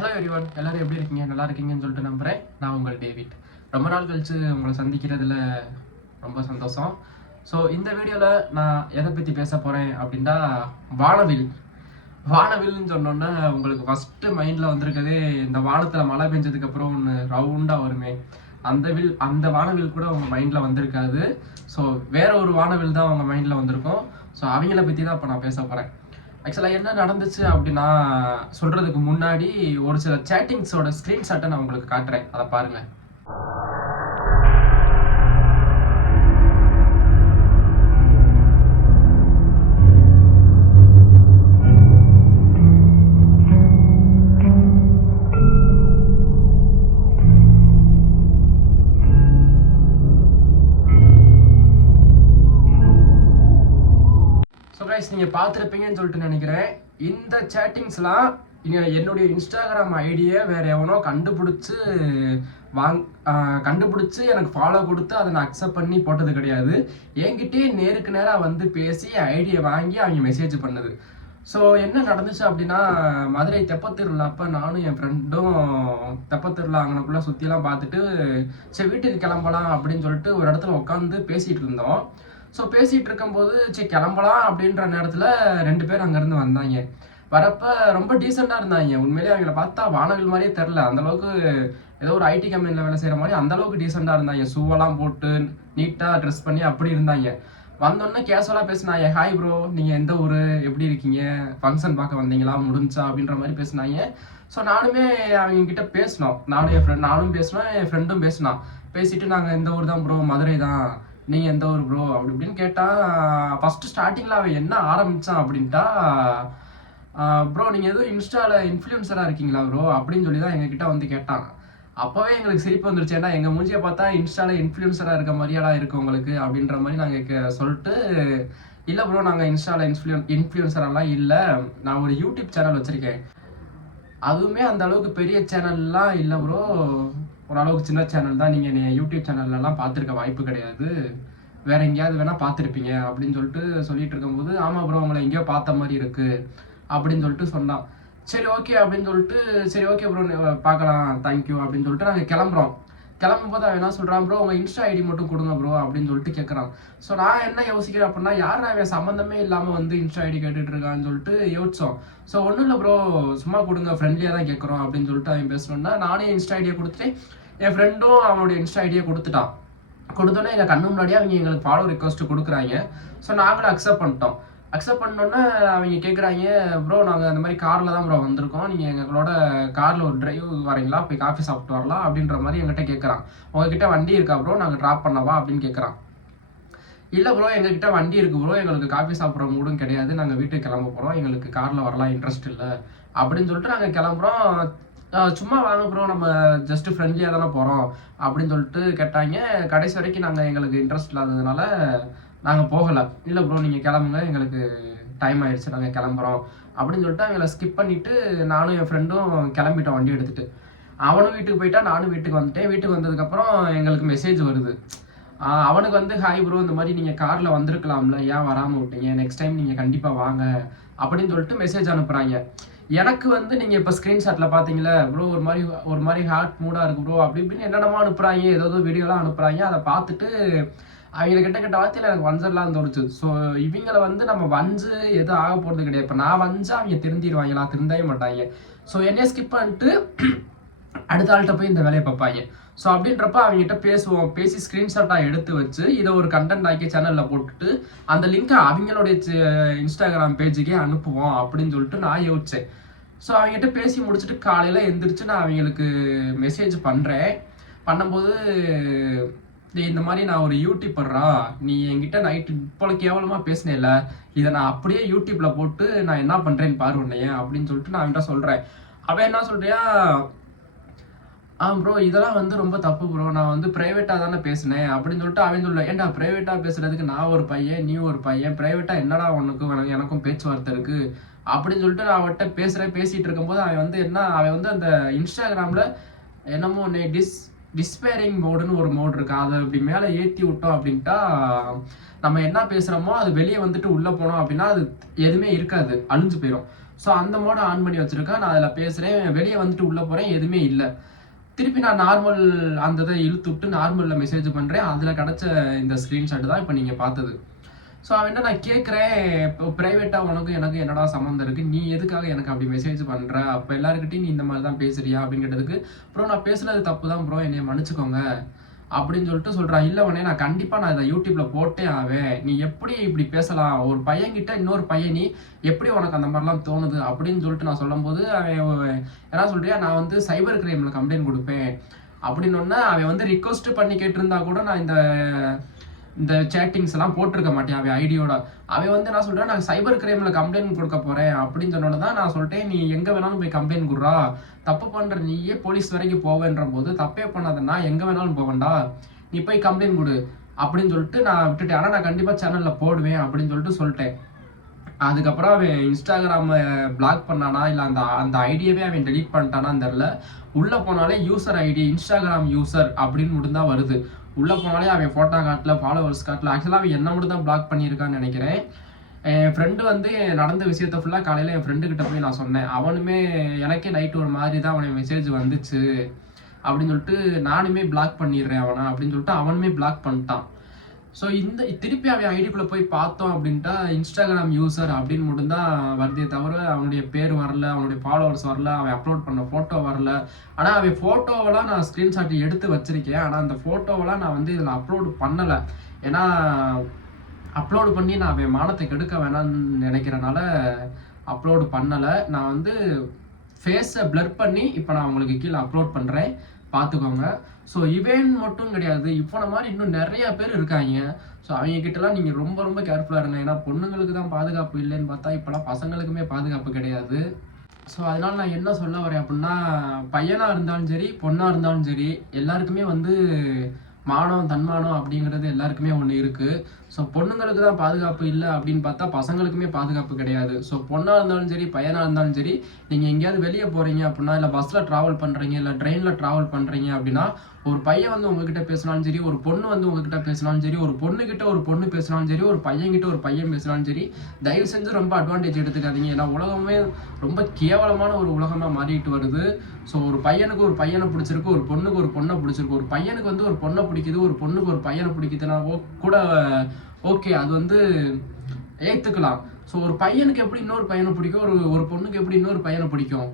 Hello everyone எல்லாரும் எப்படி இருக்கீங்க? நல்லா இருக்கீங்கன்னு சொல்லிட்டு நம்புறேன். நான் உங்கள் டேவிட். ரொம்ப நாள் கழிச்சு உங்களை சந்திக்கிறதுல ரொம்ப சந்தோஷம். ஸோ இந்த வீடியோவில் நான் எதை பற்றி பேச போகிறேன் அப்படின்னா வானவில். வானவில்னு சொன்னோன்னே உங்களுக்கு ஃபஸ்ட்டு மைண்டில் வந்திருக்கதே இந்த வானத்தில் மழை பெஞ்சதுக்கு அப்புறம் ஒன்று ரவுண்டாக வருமே. அந்த வில் அந்த வானவில் கூட உங்கள் மைண்டில் வந்திருக்காது. ஸோ வேற ஒரு வானவில் தான் உங்கள் மைண்டில் வந்திருக்கும். ஸோ அவங்கள பற்றி தான் இப்போ நான் பேச போகிறேன் ஆக்சுவலாக என்ன நடந்துச்சு அப்படின்னா சொல்கிறதுக்கு முன்னாடி ஒரு சில சேட்டிங்ஸோட ஸ்க்ரீன்ஷாட்டை நான் உங்களுக்கு காட்டுறேன். அதை பாருங்கள் நீங்கள் பார்த்துருப்பீங்கன்னு சொல்லிட்டு நினைக்கிறேன். இந்த சேட்டிங்ஸ்லாம் இங்க என்னுடைய இன்ஸ்டாகிராம் ஐடியை வேற எவனோ கண்டுபிடிச்சு வாங் கண்டுபிடிச்சி எனக்கு ஃபாலோ கொடுத்து அதை நான் அக்செப்ட் பண்ணி போட்டது கிடையாது. என்கிட்டயே நேருக்கு நேராக வந்து பேசி ஐடியை வாங்கி அவங்க மெசேஜ் பண்ணது. ஸோ என்ன நடந்துச்சு அப்படின்னா மதுரை தெப்பத்திருவிழா அப்போ நானும் என் ஃப்ரெண்டும் தெப்பத்திருவிழா அங்கனக்குள்ளே சுற்றிலாம் பார்த்துட்டு சரி வீட்டுக்கு கிளம்பலாம் அப்படின்னு சொல்லிட்டு ஒரு இடத்துல உட்காந்து பேசிகிட்டு இருந்தோம். ஸோ பேசிகிட்டு இருக்கும்போது சரி கிளம்பலாம் அப்படின்ற நேரத்தில் ரெண்டு பேர் அங்கேருந்து வந்தாங்க. வரப்போ ரொம்ப டீசெண்டாக இருந்தாங்க. உண்மையிலேயே அவங்கள பார்த்தா வானவில் மாதிரியே தெரில அந்தளவுக்கு ஏதோ ஒரு ஐடி கம்பெனியில் வேலை செய்கிற மாதிரி அந்தளவுக்கு டீசெண்டாக இருந்தாங்க. ஷூவெல்லாம் போட்டு நீட்டாக ட்ரெஸ் பண்ணி அப்படி இருந்தாங்க. வந்தோடனே கேஷுவலாக பேசினாங்க. ஹாய் ப்ரோ நீங்கள் எந்த ஊர்? எப்படி இருக்கீங்க? ஃபங்க்ஷன் பார்க்க வந்தீங்களா? முடிஞ்சா? அப்படின்ற மாதிரி பேசினாங்க. ஸோ நானுமே அவங்க கிட்ட பேசினோம். நானும் என் ஃப்ரெண்ட் நானும் பேசினோம். என் ஃப்ரெண்டும் பேசினான். பேசிட்டு நாங்கள் இந்த ஊர் தான் ப்ரோ மதுரை தான். நீங்கள் எந்த ஒரு ப்ரோ அப்படி இப்படின்னு கேட்டால் ஃபஸ்ட்டு ஸ்டார்டிங்கில் அவன் என்ன ஆரம்பித்தான் அப்படின்ட்டா ப்ரோ நீங்கள் எதுவும் இன்ஸ்டாவில் இன்ஃப்ளூயன்சராக இருக்கீங்களா ப்ரோ அப்படின்னு சொல்லி தான் எங்ககிட்ட வந்து கேட்டான் அப்போவே எங்களுக்கு சிரிப்பு வந்துருச்சு. ஏன்னா எங்கள் மூஞ்சியை பார்த்தா இன்ஸ்டாவில் இன்ஃப்ளூயன்சராக இருக்க மாதிரியாடா இருக்கு உங்களுக்கு அப்படின்ற மாதிரி நாங்கள் சொல்லிட்டு இல்லை ப்ரோ நாங்கள் இன்ஸ்டாவில் இன்ஃப்ளூயன் இன்ஃப்ளூயன்சரெல்லாம் இல்லை. நான் ஒரு யூடியூப் சேனல் வச்சுருக்கேன். அதுவுமே அந்த அளவுக்கு பெரிய சேனல்லாம் இல்லை ப்ரோ ஓரளவுக்கு சின்ன சேனல் தான். நீங்கள் நீ யூடியூப் சேனல்லலாம் பார்த்துருக்க வாய்ப்பு கிடையாது. வேறு எங்கேயாவது வேணால் பார்த்துருப்பீங்க அப்படின்னு சொல்லிட்டு சொல்லிட்டு இருக்கும்போது ஆமாம் ப்ரோ உங்களை எங்கேயோ பார்த்த மாதிரி இருக்குது அப்படின்னு சொல்லிட்டு சொன்னான். சரி ஓகே அப்படின்னு சொல்லிட்டு சரி ஓகே ப்ரோ பார்க்கலாம். தேங்க்யூ அப்படின்னு சொல்லிட்டு நாங்கள் கிளம்புறோம். கிளம்பும்போது அவன் என்ன சொல்கிறான் ப்ரோ உங்கள் இன்ஸ்டா ஐடி மட்டும் கொடுங்க ப்ரோ அப்படின்னு சொல்லிட்டு கேட்குறான் ஸோ நான் என்ன யோசிக்கிறேன் அப்படின்னா யார் அவன் சம்மந்தமே இல்லாமல் வந்து இன்ஸ்டா ஐடி கேட்டுட்டு இருக்கான்னு சொல்லிட்டு யோசிச்சோம். ஸோ ஒன்றும் இல்லை ப்ரோ சும்மா கொடுங்க ஃப்ரெண்ட்லியாக தான் கேட்குறோம் அப்படின்னு சொல்லிட்டு அவன் பேசணுன்னா நானே இன்ஸ்டா ஐடியை கொடுத்துட்டு என் ஃப்ரெண்டும் அவனுடைய இன்ஸ்டா ஐடியை கொடுத்துட்டான். கொடுத்தோன்னே எங்கள் கண்ணு முன்னாடியே அவங்க எங்களுக்கு ஃபாலோ ரிக்வஸ்ட் கொடுக்குறாங்க. ஸோ நாங்களும் அக்செப்ட் பண்ணிட்டோம். அக்செப்ட் பண்ணோன்னே அவங்க கேட்குறாங்க ப்ரோ நாங்கள் அந்த மாதிரி காரில் தான் ப்ரோ வந்திருக்கோம். நீங்கள் எங்களோட காரில் ஒரு டிரைவ் வரீங்களா? போய் காஃபி சாப்பிட்டு வரலாம் அப்படின்ற மாதிரி எங்கிட்ட கேட்குறான் உங்ககிட்ட வண்டி இருக்கா ப்ரோ நாங்கள் ட்ராப் பண்ணவா? அப்படின்னு கேட்குறான் இல்லை ப்ரோ எங்ககிட்ட வண்டி இருக்கு ப்ரோ எங்களுக்கு காஃபி சாப்பிட்ற மூடும் கிடையாது. நாங்கள் வீட்டுக்கு கிளம்ப போகிறோம் எங்களுக்கு காரில் வரலாம் இன்ட்ரெஸ்ட் இல்லை. அப்படின்னு சொல்லிட்டு நாங்கள் கிளம்புறோம். சும்மா வாங்க ப்ரோ நம்ம ஜஸ்ட் ஃப்ரெண்ட்லியாக தானே போகிறோம் அப்படின்னு சொல்லிட்டு கேட்டாங்க. கடைசி வரைக்கும் நாங்கள் எங்களுக்கு இன்ட்ரெஸ்ட் இல்லாததுனால நாங்கள் போகலை. இல்லை ப்ரோ நீங்கள் கிளம்புங்க எங்களுக்கு டைம் ஆயிடுச்சு நாங்கள் கிளம்புறோம் அப்படின்னு சொல்லிட்டு அவங்கள ஸ்கிப் பண்ணிவிட்டு நானும் என் ஃப்ரெண்டும் கிளம்பிட்டோம் வண்டி எடுத்துகிட்டு அவனும் வீட்டுக்கு போயிட்டா நானும் வீட்டுக்கு வந்துட்டேன். வீட்டுக்கு வந்ததுக்கப்புறம் எங்களுக்கு மெசேஜ் வருது. அவனுக்கு வந்து ஹாய் ப்ரோ இந்த மாதிரி நீங்கள் காரில் வந்திருக்கலாம்ல ஏன் வராமல் விட்டீங்க? நெக்ஸ்ட் டைம் நீங்கள் கண்டிப்பாக வாங்க. அப்படின்னு சொல்லிட்டு மெசேஜ் அனுப்புகிறாங்க எனக்கு வந்து நீங்கள் இப்போ ஸ்க்ரீன்ஷாட்டில் பார்த்தீங்களா ப்ரோ ஒரு மாதிரி ஒரு மாதிரி ஹார்ட் மூடாக இருக்கு ப்ரோ அப்படி இப்படின்னு என்னென்னமோ அனுப்புகிறாங்க ஏதோ வீடியோலாம் அனுப்புகிறாங்க அதை பார்த்துட்டு அவங்க கிட்ட கிட்ட வார்த்தையில் எனக்கு வஞ்சர்லாம் தோணுச்சு. ஸோ இவங்களை வந்து நம்ம வஞ்சு எதுவும் ஆக போகிறது கிடையாது. இப்போ நான் வஞ்சா அவங்க திருந்திடுவாங்களா திருந்தவே மாட்டாங்க. ஸோ என்னைய ஸ்கிப் பண்ணிட்டு அடுத்த ஆள்கிட்ட போய் இந்த வேலையை பார்ப்பாங்க. ஸோ அப்படின்றப்ப அவங்ககிட்ட பேசுவோம். பேசி ஸ்க்ரீன்ஷாட்டாக எடுத்து வச்சு இதை ஒரு கண்டென்ட் ஆக்கி சேனலில் போட்டுட்டு அந்த லிங்க்கை அவங்களுடைய இன்ஸ்டாகிராம் பேஜுக்கே அனுப்புவோம் அப்படின்னு சொல்லிட்டு நான் யோசிச்சேன். ஸோ அவங்ககிட்ட பேசி முடிச்சுட்டு காலையில் எந்திரிச்சு நான் அவங்களுக்கு மெசேஜ் பண்ணுறேன் பண்ணும்போது இந்த மாதிரி நான் ஒரு யூடியூபர்ரா நீ என்கிட்ட நைட்டு இப்போ கேவலமாக பேசினேல இதை நான் அப்படியே யூடியூப்பில் போட்டு நான் என்ன பண்ணுறேன்னு பாரு உன்னைய அப்படின்னு சொல்லிட்டு நான் அவன்கிட்ட சொல்கிறேன் அவன் என்ன சொல்கிறியா ஆ ப்ரோ இதெல்லாம் வந்து ரொம்ப தப்பு ப்ரோ நான் வந்து ப்ரைவேட்டாக தானே பேசினேன் அப்படின்னு சொல்லிட்டு அவன் சொல்ல ஏன்டா ப்ரைவேட்டாக பேசுறதுக்கு நான் ஒரு பையன் நீ ஒரு பையன் ப்ரைவேட்டாக என்னடா உனக்கு எனக்கும் பேச்சுவார்த்தை இருக்குது அப்படின்னு சொல்லிட்டு நான் அவன்கிட்ட பேசுகிறேன் பேசிகிட்டு இருக்கும்போது அவன் வந்து என்ன அவன் வந்து அந்த இன்ஸ்டாகிராமில் என்னமோ நே டிஸ் டிஸ்பேரிங் மோடுன்னு ஒரு மோடு இருக்கு. அதை இப்படி மேலே ஏற்றி விட்டோம் அப்படின்ட்டா நம்ம என்ன பேசுகிறோமோ அது வெளியே வந்துட்டு உள்ளே போனோம் அப்படின்னா அது எதுவுமே இருக்காது அழிஞ்சு போயிடும் ஸோ அந்த மோடை ஆன் பண்ணி வச்சுருக்கேன். நான் அதில் பேசுகிறேன் வெளியே வந்துட்டு உள்ளே போகிறேன் எதுவுமே இல்லை. திருப்பி நான் நார்மல் அந்த இதை இழுத்து விட்டு நார்மலில் மெசேஜ் பண்ணுறேன் அதில் கிடச்ச இந்த ஸ்க்ரீன்ஷாட் தான் இப்போ நீங்கள் பார்த்தது. ஸோ அவன்கிட்ட நான் கேட்குறேன் இப்போ ப்ரைவேட்டாக உனக்கு எனக்கு என்னடா சம்மந்தம் இருக்குது நீ எதுக்காக எனக்கு அப்படி மெசேஜ் பண்ணுற அப்போ எல்லாருக்கிட்டையும் நீ இந்த மாதிரி தான் பேசுறியா? அப்படின்னு கேட்டதுக்கு ப்ரோ நான் பேசுனது தப்பு தான் ப்ரோ என்னை மன்னிச்சுக்கோங்க. அப்படின்னு சொல்லிட்டு சொல்கிறான் இல்லை உடனே நான் கண்டிப்பாக நான் இதை யூடியூப்பில் போட்டே ஆவேன். நீ எப்படி இப்படி பேசலாம்? ஒரு பையன்கிட்ட இன்னொரு பையன் நீ எப்படி உனக்கு அந்த மாதிரிலாம் தோணுது? அப்படின்னு சொல்லிட்டு நான் சொல்லும்போது அவன் என்ன சொல்றியா? நான் வந்து சைபர் கிரைமில் கம்ப்ளைண்ட் கொடுப்பேன். அப்படின்னு ஒன்று அவன் வந்து ரிக்வஸ்ட் பண்ணி கேட்டிருந்தா கூட நான் இந்த இந்த சேட்டிங்ஸ் எல்லாம் போட்டிருக்க மாட்டேன். அவன் ஐடியோட அவன் வந்து நான் சொல்றேன் நான் சைபர் கிரைம்ல கம்ப்ளைண்ட் கொடுக்க போறேன் அப்படின்னு சொன்னோட தான் நான் சொல்லிட்டேன் நீ எங்க வேணாலும் போய் கம்ப்ளைண்ட் கொடுறா. தப்பு பண்ற நீயே போலீஸ் வரைக்கும் போவேன்ற போது தப்பே பண்ணாதன்னா எங்கே எங்க வேணாலும் போவேன்டா நீ போய் கம்ப்ளைண்ட் கொடு. அப்படின்னு சொல்லிட்டு நான் விட்டுட்டேன். ஆனால் நான் கண்டிப்பா சேனல்ல போடுவேன் அப்படின்னு சொல்லிட்டு சொல்லிட்டேன். அதுக்கப்புறம் அவன் இன்ஸ்டாகிராம பிளாக் பண்ணானா இல்லை அந்த அந்த ஐடியாவே அவன் டெலீட் பண்ணிட்டானான்னு தெரில உள்ளே போனாலே யூசர் ஐடி இன்ஸ்டாகிராம் யூசர் அப்படின்னு மட்டும்தான் வருது. உள்ளே போனாலே அவன் ஃபோட்டோ காட்டல ஃபாலோவர்ஸ் காட்டல. ஆக்சுவலாக அவன் என்ன மட்டும் தான் பிளாக் பண்ணியிருக்கான்னு நினைக்கிறேன். என் ஃப்ரெண்டு வந்து நடந்த விஷயத்த ஃபுல்லாக காலையில் என் ஃப்ரெண்டு கிட்ட போய் நான் சொன்னேன். அவனுமே எனக்கே நைட் ஒரு மாதிரி தான் அவனுக்கு மெசேஜ் வந்துச்சு. அப்படின்னு சொல்லிட்டு நானுமே பிளாக் பண்ணிடுறேன் அவனை அப்படின்னு சொல்லிட்டு அவனுமே பிளாக் பண்ணிட்டான். ஸோ இந்த திருப்பி அவன் ஐடிக்குள்ளே போய் பார்த்தோம் அப்படின்ட்டா இன்ஸ்டாகிராம் யூசர் அப்படின்னு மட்டும்தான் வருதே தவிர அவனுடைய பேர் வரல அவனுடைய ஃபாலோவர்ஸ் வரல அவன் அப்லோட் பண்ண ஃபோட்டோ வரல. ஆனால் அவன் ஃபோட்டோவெல்லாம் நான் ஸ்க்ரீன்ஷாட் எடுத்து வச்சிருக்கேன். ஆனால் அந்த ஃபோட்டோவெல்லாம் நான் வந்து இதில் அப்லோடு பண்ணலை. ஏன்னா அப்லோடு பண்ணி நான் அவன் மானத்தை கெடுக்க வேணாம்னு நினைக்கிறனால அப்லோடு பண்ணலை. நான் வந்து ஃபேஸை பிளர் பண்ணி இப்போ நான் உங்களுக்கு கீழே அப்லோட் பண்ணுறேன் பார்த்துக்கோங்க ஸோ இவன் மட்டும் கிடையாது. இப்போ மாதிரி இன்னும் நிறைய பேர் இருக்காங்க. ஸோ அவங்க கிட்டலாம் நீங்கள் ரொம்ப ரொம்ப கேர்ஃபுல்லாக இருங்க. ஏன்னா பொண்ணுங்களுக்கு தான் பாதுகாப்பு இல்லைன்னு பார்த்தா இப்போலாம் பசங்களுக்குமே பாதுகாப்பு கிடையாது. ஸோ அதனால் நான் என்ன சொல்ல வரேன் அப்படின்னா பையனாக இருந்தாலும் சரி பொண்ணாக இருந்தாலும் சரி எல்லாருக்குமே வந்து மானம் தன்மானம் அப்படிங்கிறது எல்லாருக்குமே ஒன்று இருக்குது ஸோ பொண்ணுங்களுக்கு தான் பாதுகாப்பு இல்லை அப்படின்னு பார்த்தா பசங்களுக்குமே பாதுகாப்பு கிடையாது. ஸோ பொண்ணாக இருந்தாலும் சரி பையனாக இருந்தாலும் சரி நீங்கள் எங்கேயாவது வெளியே போகிறீங்க அப்படின்னா இல்லை பஸ்ஸில் ட்ராவல் பண்ணுறீங்க இல்லை ட்ரெயினில் ட்ராவல் பண்ணுறீங்க அப்படின்னா ஒரு பையன் வந்து உங்ககிட்ட பேசினாலும் சரி ஒரு பொண்ணு வந்து உங்ககிட்ட பேசினாலும் சரி ஒரு பொண்ணுகிட்ட ஒரு பொண்ணு பேசினாலும் சரி ஒரு பையன்கிட்ட ஒரு பையன் பேசினாலும் சரி தயவு செஞ்சு ரொம்ப அட்வான்டேஜ் எடுத்துக்காதீங்க. ஏன்னா உலகமே ரொம்ப கேவலமான ஒரு உலகமாக மாறிட்டு வருது. ஸோ ஒரு பையனுக்கு ஒரு பையனை பிடிச்சிருக்கு ஒரு பொண்ணுக்கு ஒரு பொண்ணை பிடிச்சிருக்கு. ஒரு பையனுக்கு வந்து ஒரு பொண்ணை பிடிக்குது ஒரு பொண்ணுக்கு ஒரு பையனை பிடிக்குதுன்னா ஓ- கூட ஓகே அது வந்து ஏற்றுக்கலாம் ஸோ ஒரு பையனுக்கு எப்படி இன்னொரு பையனை பிடிக்கும்? ஒரு ஒரு பொண்ணுக்கு எப்படி இன்னொரு பையனை பிடிக்கும்?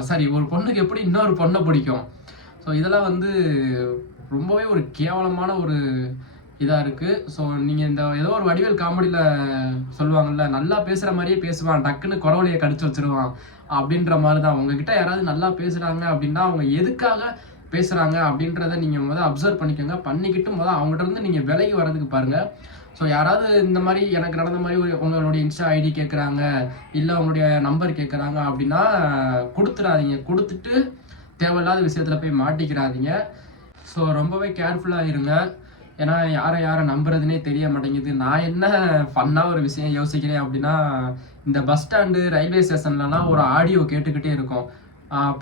சாரி ஒரு பொண்ணுக்கு எப்படி இன்னொரு பொண்ணை பிடிக்கும்? ஸோ இதெல்லாம் வந்து ரொம்பவே ஒரு கேவலமான ஒரு இதாக இருக்குது ஸோ நீங்கள் இந்த ஏதோ ஒரு வடிவேல் காமெடியில் சொல்லுவாங்கல்ல நல்லா பேசுகிற மாதிரியே பேசுவான் டக்குன்னு குறவலையை கடிச்சு வச்சிருவான் அப்படின்ற மாதிரி தான் உங்ககிட்ட யாராவது நல்லா பேசுகிறாங்க அப்படின்னா அவங்க எதுக்காக பேசுகிறாங்க அப்படின்றத நீங்கள் முதல் அப்சர்வ் பண்ணிக்கோங்க. பண்ணிக்கிட்டு முதல் அவங்ககிட்ட இருந்து நீங்கள் விலகி வர்றதுக்கு பாருங்கள் ஸோ யாராவது இந்த மாதிரி எனக்கு நடந்த மாதிரி ஒரு உங்களுடைய இன்ஸ்டா ஐடி கேட்குறாங்க இல்லை உங்களுடைய நம்பர் கேட்குறாங்க அப்படின்னா கொடுத்துடாதீங்க. கொடுத்துட்டு தேவையில்லாத விஷயத்தில் போய் மாட்டிக்கிறாதீங்க. ஸோ ரொம்பவே கேர்ஃபுல்லாக இருங்க. ஏன்னா யாரை யாரை நம்புறதுனே தெரிய மாட்டேங்குது. நான் என்ன ஃபன்னாக ஒரு விஷயம் யோசிக்கிறேன் அப்படின்னா இந்த பஸ் ஸ்டாண்டு ரயில்வே ஸ்டேஷன்லலாம் ஒரு ஆடியோ கேட்டுக்கிட்டே இருக்கும்.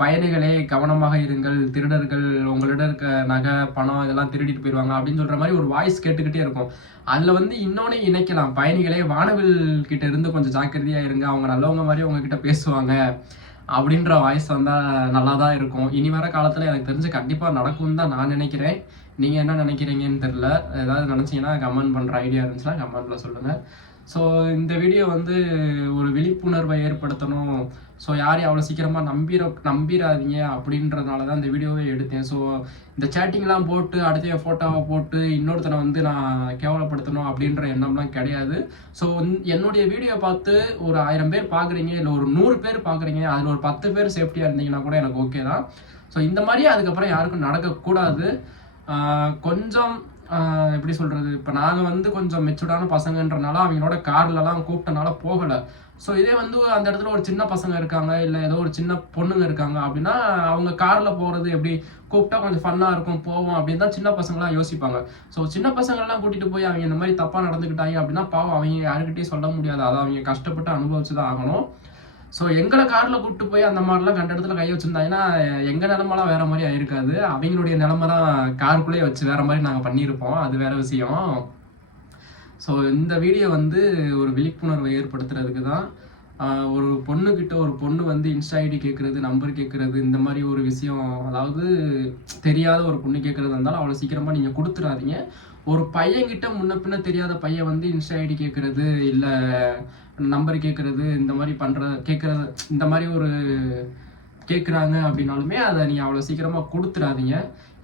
பயணிகளே கவனமாக இருங்கள். திருடர்கள் உங்களிடம் இருக்க நகை பணம் இதெல்லாம் திருடிட்டு போயிடுவாங்க அப்படின்னு சொல்கிற மாதிரி ஒரு வாய்ஸ் கேட்டுக்கிட்டே இருக்கும். அதில் வந்து இன்னொன்று இணைக்கலாம். பயணிகளே வானவில் கிட்ட இருந்து கொஞ்சம் ஜாக்கிரதையாக இருங்க. அவங்க நல்லவங்க மாதிரி உங்ககிட்ட பேசுவாங்க. அப்படின்ற வாய்ஸ் வந்தால் நல்லா தான் இருக்கும். இனி வர காலத்தில் எனக்கு தெரிஞ்சு கண்டிப்பாக நடக்கும்னு தான் நான் நினைக்கிறேன். நீங்கள் என்ன நினைக்கிறீங்கன்னு தெரில ஏதாவது நினச்சிங்கன்னா கமெண்ட் பண்ணுற ஐடியா இருந்துச்சுன்னா கமெண்ட்டில் சொல்லுங்கள் ஸோ இந்த வீடியோ வந்து ஒரு விழிப்புணர்வை ஏற்படுத்தணும். ஸோ யாரையும் அவ்வளோ சீக்கிரமாக நம்பிட நம்பிடாதீங்க அப்படின்றதுனால தான் இந்த வீடியோவே எடுத்தேன். ஸோ இந்த சேட்டிங்லாம் போட்டு அடுத்த என் ஃபோட்டோவை போட்டு இன்னொருத்தனை வந்து நான் கேவலப்படுத்தணும் அப்படின்ற எண்ணம்லாம் கிடையாது. ஸோ என்னுடைய வீடியோ பார்த்து ஒரு ஆயிரம் பேர் பார்க்குறீங்க இல்லை ஒரு நூறு பேர் பார்க்குறீங்க அதில் ஒரு பத்து பேர் சேஃப்டியாக இருந்தீங்கன்னா கூட எனக்கு ஓகே தான். ஸோ இந்த மாதிரி அதுக்கப்புறம் யாருக்கும் நடக்கக்கூடாது. கொஞ்சம் எப்படி சொல்கிறது இப்போ நாங்கள் வந்து கொஞ்சம் மெச்சூர்டான பசங்கன்றனால அவங்களோட கார்லலாம் கூப்பிட்டனால போகலை. ஸோ இதே வந்து அந்த இடத்துல ஒரு சின்ன பசங்க இருக்காங்க இல்லை ஏதோ ஒரு சின்ன பொண்ணுங்க இருக்காங்க அப்படின்னா அவங்க காரில் போகிறது எப்படி? கூப்பிட்டா கொஞ்சம் ஃபன்னாக இருக்கும் போவோம் அப்படின்னு தான் சின்ன பசங்களாம் யோசிப்பாங்க. ஸோ சின்ன பசங்கள்லாம் கூட்டிகிட்டு போய் அவங்க இந்த மாதிரி தப்பாக நடந்துக்கிட்டாங்க அப்படின்னா பாவம் அவங்க யாருக்கிட்டேயும் சொல்ல முடியாது. அதை அவங்க கஷ்டப்பட்டு அனுபவிச்சு தான் ஆகணும். ஸோ எங்களை காரில் கூப்பிட்டு போய் அந்த மாதிரிலாம் கண்ட இடத்துல கை வச்சுருந்தாங்கன்னா எங்கள் நிலமெல்லாம் வேறு மாதிரி ஆயிருக்காது. அவங்களுடைய நிலமை தான் காருக்குள்ளேயே வச்சு வேற மாதிரி நாங்கள் பண்ணியிருப்போம். அது வேற விஷயம். ஸோ இந்த வீடியோ வந்து ஒரு விழிப்புணர்வை ஏற்படுத்துறதுக்கு தான் ஒரு பொண்ணுக்கிட்ட ஒரு பொண்ணு வந்து இன்ஸ்டா ஐடி கேட்குறது நம்பர் கேட்குறது இந்த மாதிரி ஒரு விஷயம் அதாவது தெரியாத ஒரு பொண்ணு கேட்குறது இருந்தாலும் அவ்வளோ சீக்கிரமாக நீங்கள் கொடுத்துடாதீங்க ஒரு பையன்கிட்ட முன்ன பின்ன தெரியாத பையன் வந்து இன்ஸ்டா ஐடி கேட்குறது இல்லை நம்பர் கேட்குறது இந்த மாதிரி பண்ணுற கேட்குறது இந்த மாதிரி ஒரு கேட்குறாங்க அப்படின்னாலுமே அதை நீங்கள் அவ்வளோ சீக்கிரமாக கொடுத்துடாதீங்க.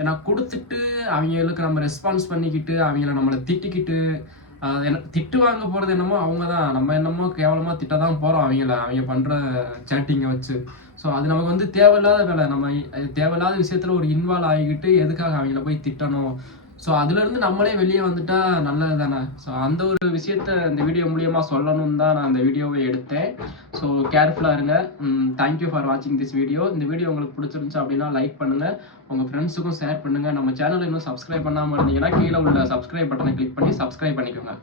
ஏன்னா கொடுத்துட்டு அவங்களுக்கு நம்ம ரெஸ்பான்ஸ் பண்ணிக்கிட்டு அவங்கள நம்மளை திட்டிக்கிட்டு என்ன திட்டு வாங்க போகிறது என்னமோ அவங்க தான் நம்ம என்னமோ கேவலமாக திட்ட தான் போகிறோம் அவங்கள அவங்க பண்ணுற சேட்டிங்கை வச்சு. ஸோ அது நமக்கு வந்து தேவையில்லாத வேலை. நம்ம தேவையில்லாத விஷயத்தில் ஒரு இன்வால்வ் ஆகிக்கிட்டு எதுக்காக அவங்கள போய் திட்டணும்? ஸோ அதுலேருந்து நம்மளே வெளியே வந்துட்டா நல்லது தானே ஸோ அந்த ஒரு விஷயத்த இந்த வீடியோ மூலியமாக சொல்லணும்னு தான் நான் இந்த வீடியோவை எடுத்தேன். ஸோ கேர்ஃபுல்லாக இருங்க. தேங்க்யூ ஃபார் வாட்சிங் திஸ் வீடியோ இந்த வீடியோ உங்களுக்கு பிடிச்சிருந்துச்சு அப்படின்னா லைக் பண்ணுங்கள் உங்கள் ஃப்ரெண்ட்ஸுக்கும் ஷேர் பண்ணுங்க. நம்ம சேனலை இன்னும் சப்ஸ்கிரைப் பண்ணாமல் இருந்தீங்கன்னா கீழே உள்ள சப்ஸ்கிரைப் பட்டனை கிளிக் பண்ணி சப்ஸ்கிரைப் பண்ணிக்கோங்க.